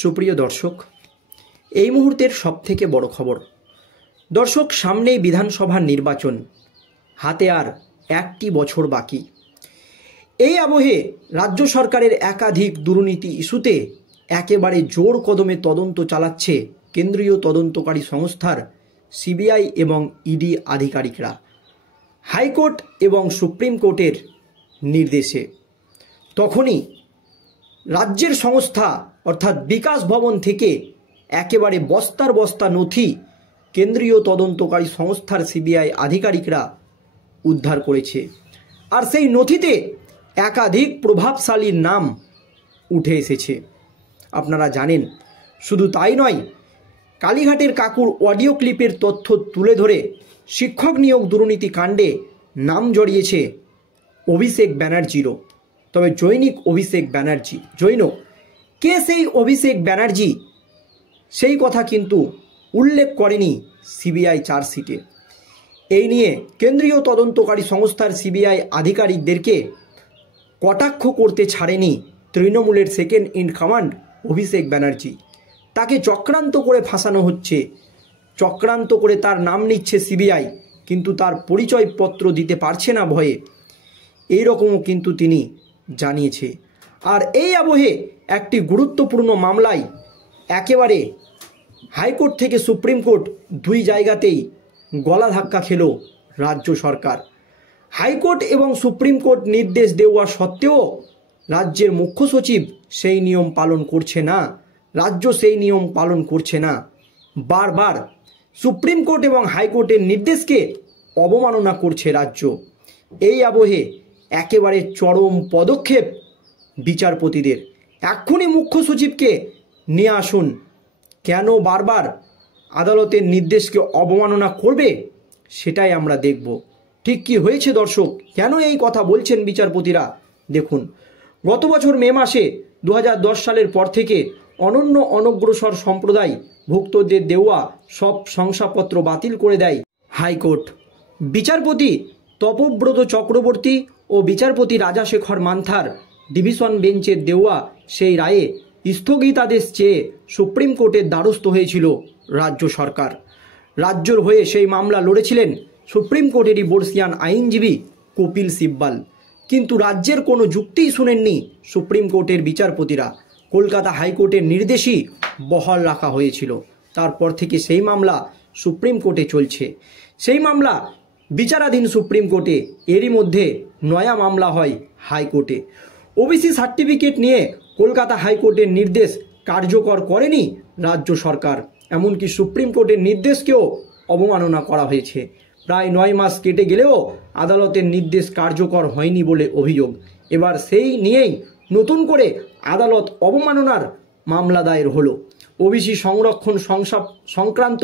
সুপ্রিয় দর্শক, এই মুহূর্তের সবথেকে বড় খবর। দর্শক, সামনেই বিধানসভা নির্বাচন, হাতে আর 1টি বছর বাকি। এই আবহে রাজ্য সরকারের একাধিক দুর্নীতি ইস্যুতে একেবারে জোর কদমে তদন্ত চালাচ্ছে কেন্দ্রীয় তদন্তকারী সংস্থার সিবিআই এবং ইডি আধিকারিকরা হাইকোর্ট এবং সুপ্রিম কোর্টের নির্দেশে। তখনই রাজ্যের সংস্থা অর্থাৎ বিকাশ ভবন থেকে একেবারে বস্তার বস্তা নথি কেন্দ্রীয় তদন্তকারী সংস্থার সিবিআই আধিকারিকরা উদ্ধার করেছে। আর সেই নথিতে একাধিক প্রভাবশালীর নাম উঠে এসেছে। আপনারা জানেন, শুধু তাই নয়, কালীঘাটের কাকুর অডিও ক্লিপের তথ্য তুলে ধরে শিক্ষক নিয়োগ দুর্নীতি কাণ্ডে নাম জড়িয়েছে অভিষেক ব্যানার্জিরও। তবে জৈনিক অভিষেক ব্যানার্জি, জৈন কে সেই অভিষেক ব্যানার্জি, সেই কথা কিন্তু উল্লেখ করেনি সিবিআই চার্জশিটে। এই নিয়ে কেন্দ্রীয় তদন্তকারী সংস্থার সিবিআই আধিকারিকদেরকে কটাক্ষ করতে ছাড়েনি তৃণমূলের second in command Abhishek Banerjee. তাকে চক্রান্ত করে ফাঁসানো হচ্ছে, চক্রান্ত করে তার নাম নিচ্ছে সিবিআই, কিন্তু তার পরিচয়পত্র দিতে পারছে না ভয়ে, এই রকমও কিন্তু তিনি জানিয়েছে। আর এই আবহে একটি গুরুত্বপূর্ণ মামলায় একেবারে হাইকোর্ট থেকে সুপ্রিম কোর্ট দুই জায়গাতেই গলা ধাক্কা খেল রাজ্য সরকার। হাইকোর্ট এবং সুপ্রিম কোর্ট নির্দেশ দেওয়া সত্ত্বেও রাজ্যের মুখ্য সচিব সেই নিয়ম পালন করছে না, রাজ্য সেই নিয়ম পালন করছে না। বারবার সুপ্রিম কোর্ট এবং হাইকোর্টের নির্দেশকে অবমাননা করছে রাজ্য। এই আবহে একেবারে চরম পদক্ষেপ বিচারপতিদের। এক্ষুনি মুখ্য সচিবকে নিয়ে আসুন। কেন বারবার আদালতের নির্দেশকে অবমাননা করবে, সেটাই আমরা দেখব। ঠিক কি হয়েছে দর্শক, কেন এই কথা বলছেন বিচারপতিরা? দেখুন, গত বছর মে মাসে 2010 সালের পর থেকে অনন্য অনগ্রসর সম্প্রদায় ভুক্তদের দেওয়া সব শংসাপত্র বাতিল করে দেয় হাইকোর্ট। বিচারপতি তপব্রত চক্রবর্তী ও বিচারপতি রাজাশেখর মান্থার ডিভিশন বেঞ্চের দেওয়া সেই রায়ে স্থগিতাদেশ চেয়ে সুপ্রিম কোর্টের দ্বারস্থ হয়েছিল রাজ্য সরকার। রাজ্যর হয়ে সেই মামলা লড়েছিলেন সুপ্রিম কোর্টেরই বর্ষিয়ান আইনজীবী কপিল সিব্বাল। কিন্তু রাজ্যের কোনো যুক্তিই শুনেননি সুপ্রিম কোর্টের বিচারপতিরা। কলকাতা হাইকোর্টের নির্দেশই বহাল রাখা হয়েছিল। তারপর থেকে সেই মামলা সুপ্রিম কোর্টে চলছে। সেই মামলা বিচারাধীন সুপ্রিম কোর্টে, এরই মধ্যে নয়া মামলা হয় হাইকোর্টে। ওবিসি সার্টিফিকেট নিয়ে কলকাতা হাইকোর্টের নির্দেশ কার্যকর করেনি রাজ্য সরকার। এমনকি সুপ্রিম কোর্টের নির্দেশকেও অবমাননা করা হয়েছে। প্রায় 9 মাস কেটে গেলেও আদালতের নির্দেশ কার্যকর হয়নি বলে অভিযোগ। এবার সেই নিয়েই নতুন করে আদালত অবমাননার মামলা দায়ের হলো। ওবিসি সংরক্ষণ সংক্রান্ত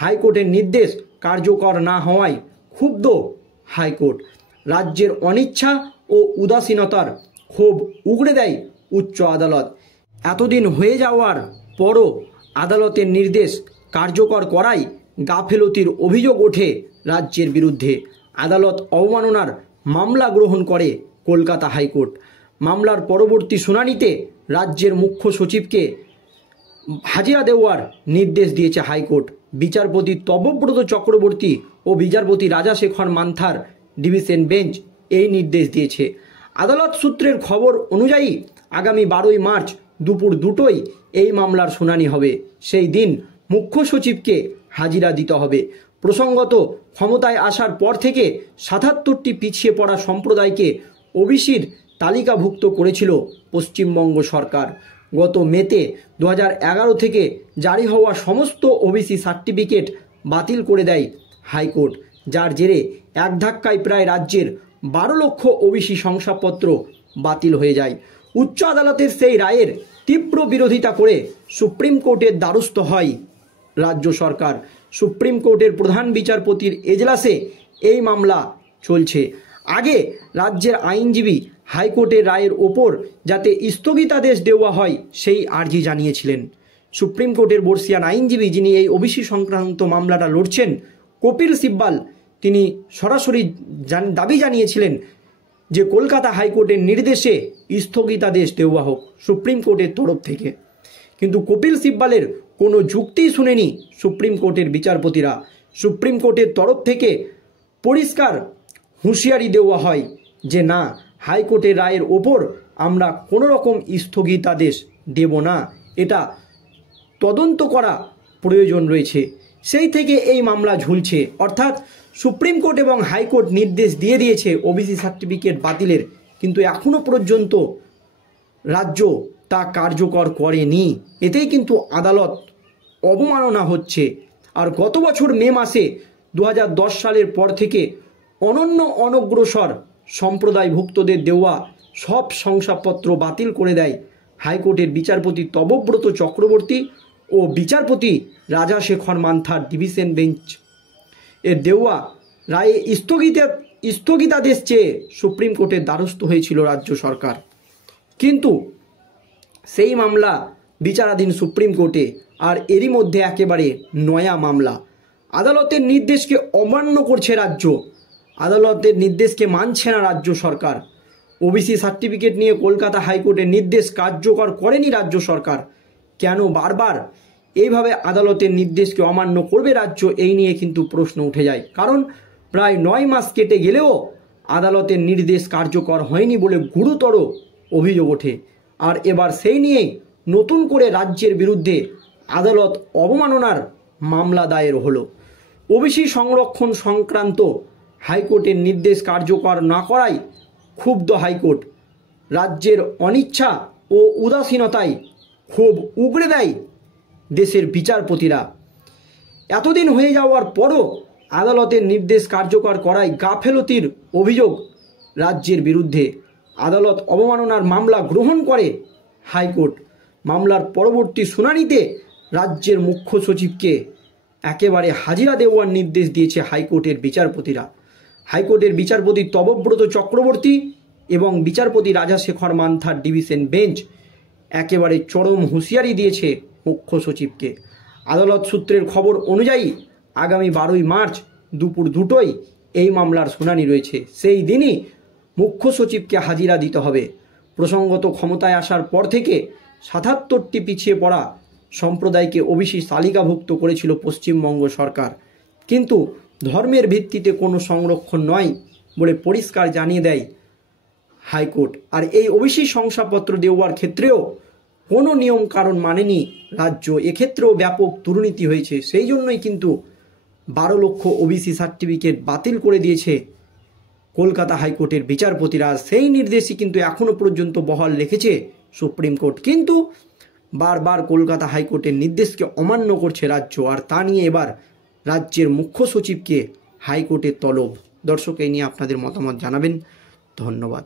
হাইকোর্টের নির্দেশ কার্যকর না হওয়ায় ক্ষুব্ধ হাইকোর্ট। রাজ্যের অনিচ্ছা ও উদাসীনতার ক্ষোভ উগড়ে দেয় উচ্চ আদালত। এতদিন হয়ে যাওয়ার পরও আদালতের নির্দেশ কার্যকর করায় গাফেলতির অভিযোগ ওঠে রাজ্যের বিরুদ্ধে। আদালত অবমাননার মামলা গ্রহণ করে কলকাতা হাইকোর্ট। মামলার পরবর্তী শুনানিতে রাজ্যের মুখ্য সচিবকে হাজিরা দেওয়ার নির্দেশ দিয়েছে হাইকোর্ট। বিচারপতি তপব্রত চক্রবর্তী ও বিচারপতি রাজাশেখর মান্থার ডিভিশন বেঞ্চ এই নির্দেশ দিয়েছে। আদালত সূত্রের খবর অনুযায়ী আগামী 12ই মার্চ দুপুর 2টোয় এই মামলার শুনানি হবে। সেই দিন মুখ্য সচিবকে হাজিরা দিতে হবে। প্রসঙ্গত, ক্ষমতায় আসার পর থেকে 77টি পিছিয়ে পড়া সম্প্রদায়কে ওবিসির তালিকাভুক্ত করেছিল পশ্চিমবঙ্গ সরকার। গত মেতে 2011 থেকে জারি হওয়া সমস্ত ওবিসি সার্টিফিকেট বাতিল করে দেয় হাইকোর্ট, যার জেরে এক ধাক্কায় প্রায় রাজ্যের 12 লক্ষ ওবিসি শংসাপত্র বাতিল হয়ে যায়। উচ্চ আদালতের সেই রায়ের তীব্র বিরোধিতা করে সুপ্রিম কোর্টের দ্বারস্থ হয় রাজ্য সরকার। সুপ্রিম কোর্টের প্রধান বিচারপতির এজলাসে এই মামলা চলছে। আগে রাজ্যের আইনজীবী হাইকোর্টের রায়ের ওপর যাতে স্থগিতাদেশ দেওয়া হয় সেই আর্জি জানিয়েছিলেন। সুপ্রিম কোর্টের বর্ষিয়ান আইনজীবী, যিনি এই ওবিসি সংক্রান্ত মামলাটা লড়ছেন, কপিল সিব্বাল, তিনি সরাসরি দাবি জানিয়েছিলেন যে কলকাতা হাইকোর্টের নির্দেশে স্থগিতাদেশ দেওয়া হোক সুপ্রিম কোর্টের তরফ থেকে। কিন্তু কপিল সিব্বালের কোনো যুক্তিই শুনেনি সুপ্রিম কোর্টের বিচারপতিরা। সুপ্রিম কোর্টের তরফ থেকে পরিষ্কার হুঁশিয়ারি দেওয়া হয় যে না, হাইকোর্টের রায়ের ওপর আমরা কোনো রকম স্থগিতাদেশ দেব না, এটা তদন্ত করা প্রয়োজন রয়েছে। সেই থেকে এই মামলা ঝুলছে, অর্থাৎ সুপ্রিম কোর্ট এবং হাইকোর্ট নির্দেশ দিয়ে দিয়েছে ওবিসি সার্টিফিকেট বাতিলের, কিন্তু এখনও পর্যন্ত রাজ্য তা কার্যকর করেনি। এতেই কিন্তু আদালত অবমাননা হচ্ছে। আর গত বছর মে মাসে 2010 সালের পর থেকে অনন্য অনগ্রসর সম্প্রদায়ভুক্তদের দেওয়া সব শংসাপত্র বাতিল করে দেয় হাইকোর্টের বিচারপতি তপব্রত চক্রবর্তী ও বিচারপতি রাজাশেখর মান্থার ডিভিশন বেঞ্চ এর দেওয়া রায়ে স্থগিতাদেশ চেয়ে সুপ্রিম কোর্টের দ্বারস্থ হয়েছিল রাজ্য সরকার। কিন্তু সেই মামলা বিচারাধীন সুপ্রিম কোর্টে, আর এরই মধ্যে একেবারে নয়া মামলা। আদালতের নির্দেশকে অমান্য করছে রাজ্য, আদালতের নির্দেশকে মানছে না রাজ্য সরকার। ওবিসি সার্টিফিকেট নিয়ে কলকাতা হাইকোর্টের নির্দেশ কার্যকর করেনি রাজ্য সরকার। কেন বারবার এইভাবে আদালতের নির্দেশকে অমান্য করবে রাজ্য, এই নিয়ে কিন্তু প্রশ্ন উঠে যায়। কারণ প্রায় 9 মাস কেটে গেলেও আদালতের নির্দেশ কার্যকর হয়নি বলে গুরুতর অভিযোগ ওঠে। আর এবার সেই নিয়েই নতুন করে রাজ্যের বিরুদ্ধে আদালত অবমাননার মামলা দায়ের হলো। ওবিসি সংরক্ষণ সংক্রান্ত হাইকোর্টের নির্দেশ কার্যকর না করায় ক্ষুব্ধ হাইকোর্ট। রাজ্যের অনিচ্ছা ও উদাসীনতায় ক্ষোভ উগরে দেয় দেশের বিচারপতিরা। এতদিন হয়ে যাওয়ার পরও আদালতের নির্দেশ কার্যকর করায় গাফেলতির অভিযোগ রাজ্যের বিরুদ্ধে। আদালত অবমাননার মামলা গ্রহণ করে হাইকোর্ট। মামলার পরবর্তী শুনানিতে রাজ্যের মুখ্য সচিবকে একেবারে হাজিরা দেওয়ার নির্দেশ দিয়েছে হাইকোর্টের বিচারপতিরা। হাইকোর্টের বিচারপতি তপব্রত চক্রবর্তী এবং বিচারপতি রাজাশেখর মান্থার ডিভিশন বেঞ্চ একেবারে চরম হুঁশিয়ারি দিয়েছে মুখ্য সচিবকে। আদালত সূত্রের খবর অনুযায়ী আগামী 12ই মার্চ দুপুর 2টোয় এই মামলার শুনানি রয়েছে। সেই দিনই মুখ্য সচিবকে হাজিরা দিতে হবে। প্রসঙ্গত ক্ষমতায় আসার পর থেকে 77টি পিছিয়ে পড়া সম্প্রদায়কে ওবিসি তালিকাভুক্ত করেছিল পশ্চিমবঙ্গ সরকার, কিন্তু ধর্মের ভিত্তিতে কোনো সংরক্ষণ নয় বলে পরিষ্কার জানিয়ে দেয় হাইকোর্ট। আর এই ওবিসি শংসাপত্র দেওয়ার ক্ষেত্রেও কোনো নিয়ম কারণ মানেনি রাজ্য, এক্ষেত্রেও ব্যাপক দুর্নীতি হয়েছে। সেই জন্যই কিন্তু 12 লক্ষ ওবিসি সার্টিফিকেট বাতিল করে দিয়েছে কলকাতা হাইকোর্টের বিচারপতিরা। সেই নির্দেশই কিন্তু এখনও পর্যন্ত বহাল রেখেছে সুপ্রিম কোর্ট, কিন্তু বারবার কলকাতা হাইকোর্টের নির্দেশকে অমান্য করছে রাজ্য। আর তা নিয়ে এবার রাজ্যের মুখ্য সচিবকে হাইকোর্টের তলব। দর্শক, এই নিয়ে আপনাদের মতামত জানাবেন। ধন্যবাদ।